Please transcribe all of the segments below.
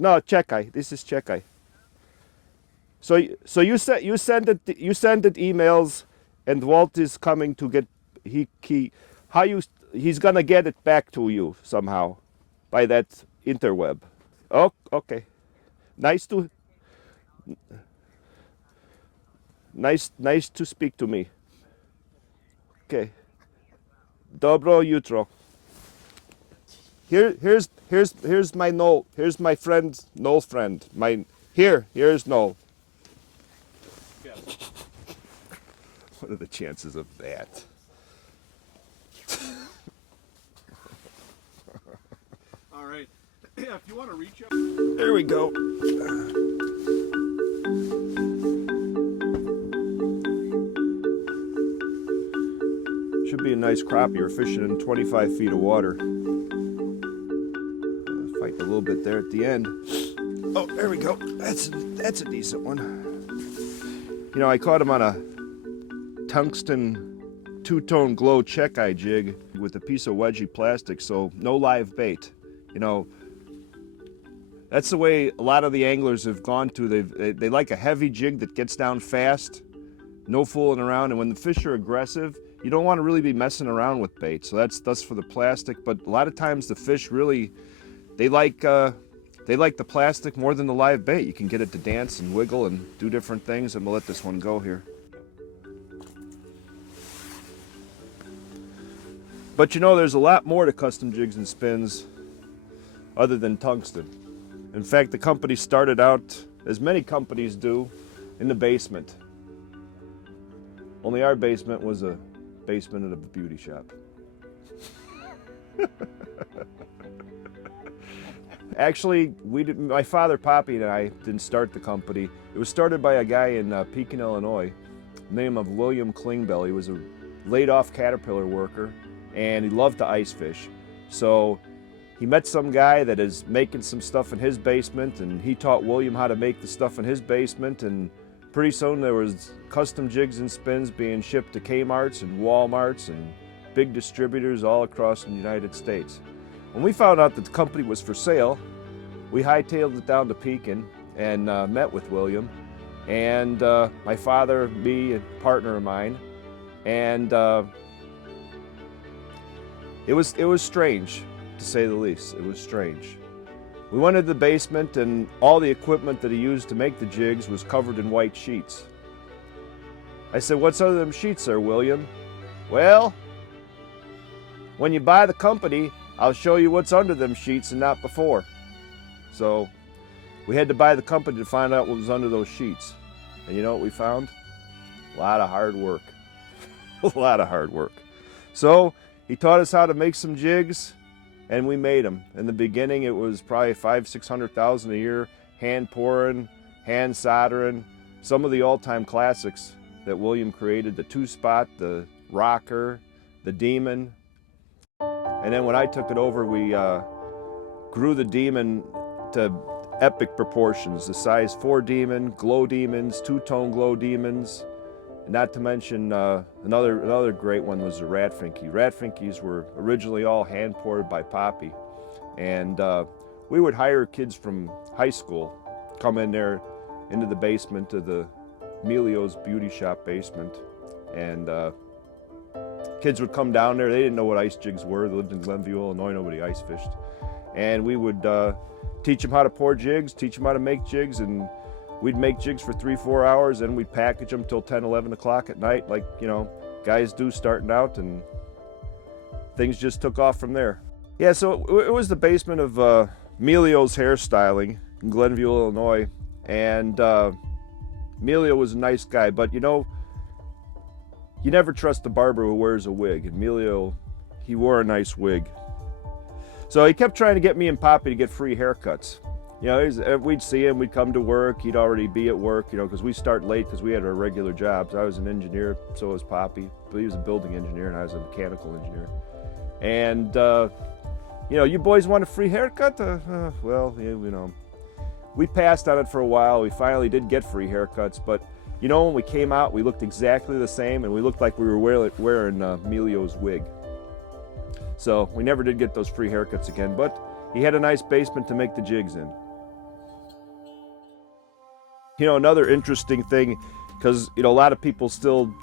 No, Czechai. This is Czechai. So you send it emails, and Walt is coming to get he's gonna get it back to you somehow by that interweb. Oh, okay. Nice to nice to speak to me. Okay. Dobro jutro. Here's my Noel. Here's my friend Noel's friend. Here's Noel. What are the chances of that? All right. Yeah, if you want to reach up. There we go. Should be a nice crappie. You're fishing in 25 feet of water. Fighting a little bit there at the end. Oh, there we go. That's a decent one. You know, I caught him on a tungsten two-tone glow check-eye jig with a piece of wedgie plastic, so no live bait. You know, that's the way a lot of the anglers have gone to. They like a heavy jig that gets down fast, no fooling around, and when the fish are aggressive, you don't want to really be messing around with bait. So that's for the plastic, but a lot of times the fish really, they like the plastic more than the live bait. You can get it to dance and wiggle and do different things, and we'll let this one go here. But you know, there's a lot more to custom jigs and spins other than tungsten. In fact, the company started out, as many companies do, in the basement. Only our basement was a basement of a beauty shop. Actually, my father, Poppy, and I didn't start the company. It was started by a guy in Pekin, Illinois, name of William Klingbell. He was a laid-off Caterpillar worker, and he loved to ice fish. So he met some guy that is making some stuff in his basement, and he taught William how to make the stuff in his basement, and pretty soon there was custom jigs and spins being shipped to Kmart's and Walmart's and big distributors all across the United States. When we found out that the company was for sale, we hightailed it down to Pekin and met with William and my father, me, a partner of mine, and it was strange, to say the least. It was strange. We went into the basement, and all the equipment that he used to make the jigs was covered in white sheets. I said, "What's under them sheets there, William?" "Well, when you buy the company, I'll show you what's under them sheets and not before." So we had to buy the company to find out what was under those sheets. And you know what we found? A lot of hard work. A lot of hard work. So he taught us how to make some jigs, and we made them. In the beginning, it was probably $500,000–600,000 a year, hand pouring, hand soldering. Some of the all-time classics that William created: the two-spot, the rocker, the demon. And then when I took it over, we grew the demon to epic proportions. The size 4 demon, glow demons, two-tone glow demons. Not to mention another great one was the Ratfinky. Ratfinkies were originally all hand poured by Poppy, and we would hire kids from high school come in there into the basement of the Emilio's Beauty Shop basement, and kids would come down there. They didn't know what ice jigs were. They lived in Glenview, Illinois. Nobody ice fished, and we would teach them how to pour jigs, teach them how to make jigs, and we'd make jigs for 3–4 hours, and we'd package them till 10–11 o'clock at night, like, you know, guys do starting out, and things just took off from there. Yeah, so it was the basement of Emilio's Hairstyling in Glenview, Illinois, and Emilio was a nice guy, but you know, you never trust the barber who wears a wig. Emilio, he wore a nice wig. So he kept trying to get me and Poppy to get free haircuts. You know, we'd see him, we'd come to work, he'd already be at work, you know, because we start late because we had our regular jobs. I was an engineer, so was Poppy, but he was a building engineer and I was a mechanical engineer. And, you know, you boys want a free haircut? Well, you know, we passed on it for a while. We finally did get free haircuts, but, you know, when we came out, we looked exactly the same, and we looked like we were wearing Emilio's wig. So we never did get those free haircuts again, but he had a nice basement to make the jigs in. Another interesting thing, because a lot of people still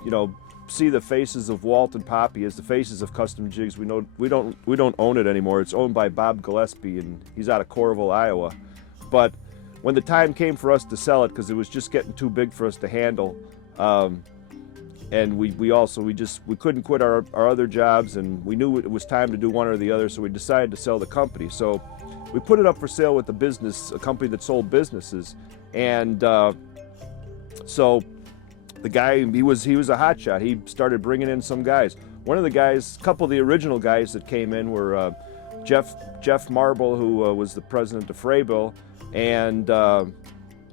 see the faces of Walt and Poppy as the faces of Custom Jigs. We don't own it anymore. It's owned by Bob Gillespie, and he's out of Coralville, Iowa. But when the time came for us to sell it, because it was just getting too big for us to handle, and we couldn't quit our other jobs, and we knew it was time to do one or the other, so we decided to sell the company. So we put it up for sale with a company that sold businesses, and so the guy, he was a hotshot. He started bringing in some guys. One of the guys, a couple of the original guys that came in were Jeff Marble, who was the president of Freyville, and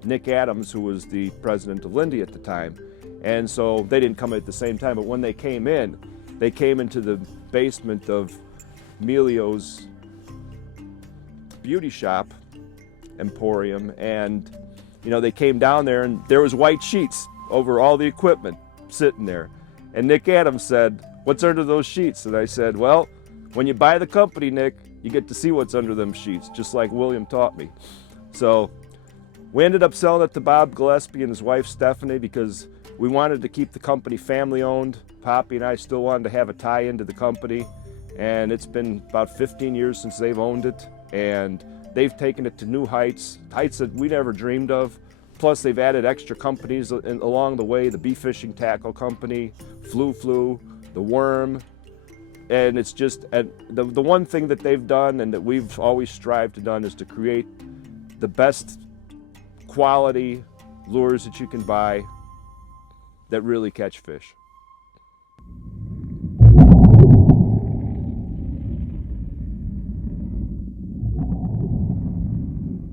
Nick Adams, who was the president of Lindy at the time. And so they didn't come at the same time, but when they came into the basement of Emilio's beauty shop, Emporium, and they came down there, and there was white sheets over all the equipment sitting there. And Nick Adams said, "What's under those sheets?" And I said, "Well, when you buy the company, Nick, you get to see what's under them sheets, just like William taught me." So we ended up selling it to Bob Gillespie and his wife Stephanie, because we wanted to keep the company family owned. Poppy and I still wanted to have a tie into the company, and it's been about 15 years since they've owned it, and they've taken it to new heights that we never dreamed of. Plus, they've added extra companies along the way, the Bee Fishing Tackle Company, Flu, the Worm. And it's just, the one thing that they've done and that we've always strived to done is to create the best quality lures that you can buy that really catch fish.